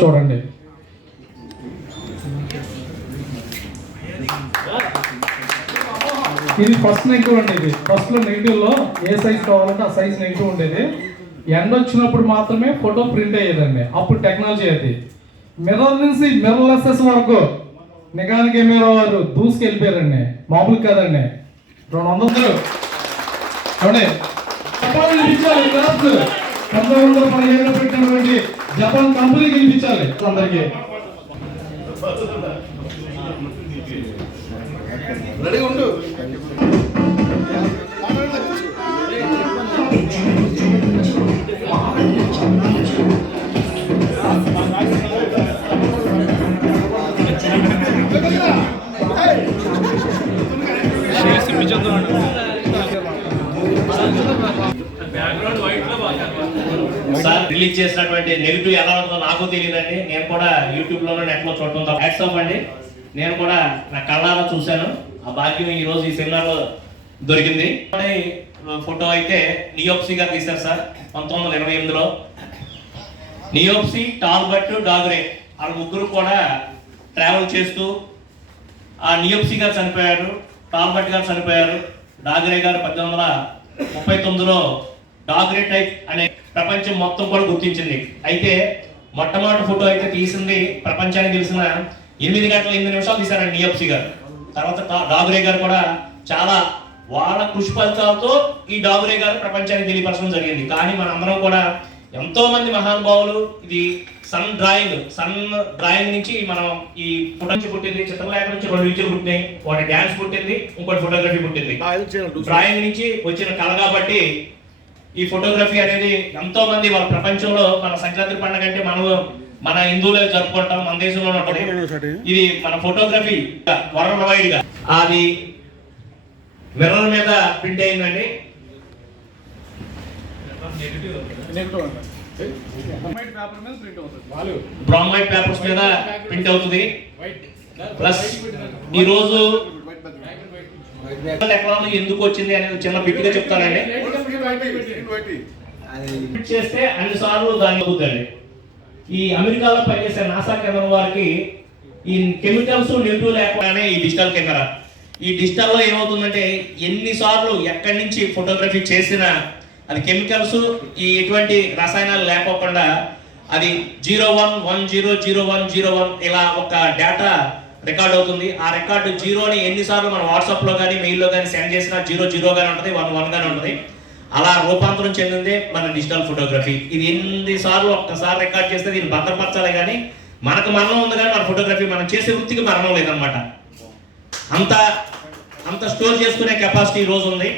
చూడండి. ఇది first negative అండి ఇది. ఫస్ట్లో నెగిటివ్లో ఏ సైజ్ కావాలంటే ఆ సైజ్ నెగిటివ్ ఉండేది. ఎండ వచ్చినప్పుడు మాత్రమే ఫోటో ప్రింట్ అయ్యేదండి. అప్పుడు టెక్నాలజీ అది. మిర్రర్ నుంచి మిర్రర్లెస్ వరకు నిఘాని కెమెరా వారు? దూసుకెళ్ళిపోయారండి మామూలు కాదండి. రెండు వందలు చూడండి. పంతొమ్మిది వందల పదిహేడులో పెట్టినటువంటి జపాన్ కంపెనీ గెలిపించాలి అందరికి. రెడీ ఉండు. రిలీజ్ చేసినటువంటి నెగిటివ్ ఎలా ఉంటుందో నాకు తెలియదండి. నేను కూడా యూట్యూబ్ నెట్లో నెట్లో చూడటం హ్యాట్స్ ఆఫ్ అండి. నేను కూడా నా కళ్ళారా చూశాను. ఆ భాగ్యం ఈ రోజు ఈ సెమినార్లో దొరికింది ఫోటో అయితే నియోప్సీ గారు తీశారు సార్ పంతొమ్మిది వందల ఇరవై ఎనిమిదిలో. నియోప్సీ టాల్బర్ట్ డాగ్రే వాళ్ళ ముగ్గురు కూడా ట్రావెల్ చేస్తూ ఆ నియోప్సీ గారు చనిపోయారు టాల్బర్ట్ గారు చనిపోయారు డాగ్రే గారు పద్దెనిమిది వందల ముప్పై తొమ్మిదిలో డాగ్రే టైప్ అనే ప్రపంచం మొత్తం కూడా గుర్తించింది. అయితే మొట్టమొదటి ఫోటో అయితే తీసింది ప్రపంచానికి తెలిసిన ఎనిమిది గంటల ఎనిమిది నిమిషాలు తీశారండి నియోప్సీ గారు. తర్వాత డాగ్రే గారు కూడా చాలా వాళ్ళ కృషి ఫలితాలతో ఈ డాగురే గారు ప్రపంచానికి తెలియపరచడం జరిగింది. కానీ మనందరం కూడా ఎంతో మంది మహానుభావులు ఇది సన్ డ్రాయింగ్ సన్ డ్రాయింగ్ నుంచి మనం ఈ ఫోటో నుంచి పుట్టింది చిత్రలేఖ నుంచి రెండు విద్యలు పుట్టినాయి ఒకటి డ్యాన్స్ పుట్టింది ఇంకోటి ఫోటోగ్రఫీ పుట్టింది. డ్రాయింగ్ నుంచి వచ్చిన కళ కాబట్టి ఈ ఫోటోగ్రఫీ అనేది ఎంతో మంది వాళ్ళ ప్రపంచంలో మన సంక్రాంతి పండుగ అంటే మనం మన హిందువులే జరుపుకుంటాం మన దేశంలో ఉంటుంది ఇది మన ఫోటోగ్రఫీ వరల్డ్ వైడ్గా అది మిర్రర్ మీద ప్రింట్ అయిందండి బ్రాంబైట్ పేపర్స్ మీద ప్రింట్ అవుతుంది ప్లస్ ఈ రోజు టెక్నాలజీ ఎందుకు వచ్చింది అనేది చిన్న బిట్గా చెప్తానండి చేస్తే అన్ని సార్లు దాన్ని అవుతుందండి ఈ అమెరికాలో పనిచేసే నాసా కేంద్రం వారికి ఈ కెమికల్స్ నెగిటివ్ లేకుండానే ఈ డిజిటల్ కెమెరా. ఈ డిజిటల్లో ఏమవుతుందంటే ఎన్నిసార్లు ఎక్కడి నుంచి ఫోటోగ్రఫీ చేసినా అది కెమికల్స్ ఈ ఎటువంటి రసాయనాలు లేకోకుండా అది zero one one zero zero one zero one ఇలా ఒక డేటా రికార్డ్ అవుతుంది. ఆ రికార్డు జీరోని ఎన్నిసార్లు మనం వాట్సాప్లో కానీ మెయిల్లో కానీ సెండ్ చేసినా జీరో జీరో గానే ఉంటుంది వన్ వన్ గానే ఉంటుంది. అలా రూపాంతరం చెందిందే మన డిజిటల్ ఫోటోగ్రఫీ ఇది ఎన్నిసార్లు ఒక్కసారి రికార్డ్ చేస్తే దీన్ని భద్రపరచాలి కానీ మనకు మరణం ఉంది కానీ మన ఫోటోగ్రఫీ మనం చేసే వృత్తికి మరణం లేదనమాట అంత అంత స్టోర్ చేసుకునే కెపాసిటీ ఈ రోజు ఉంది.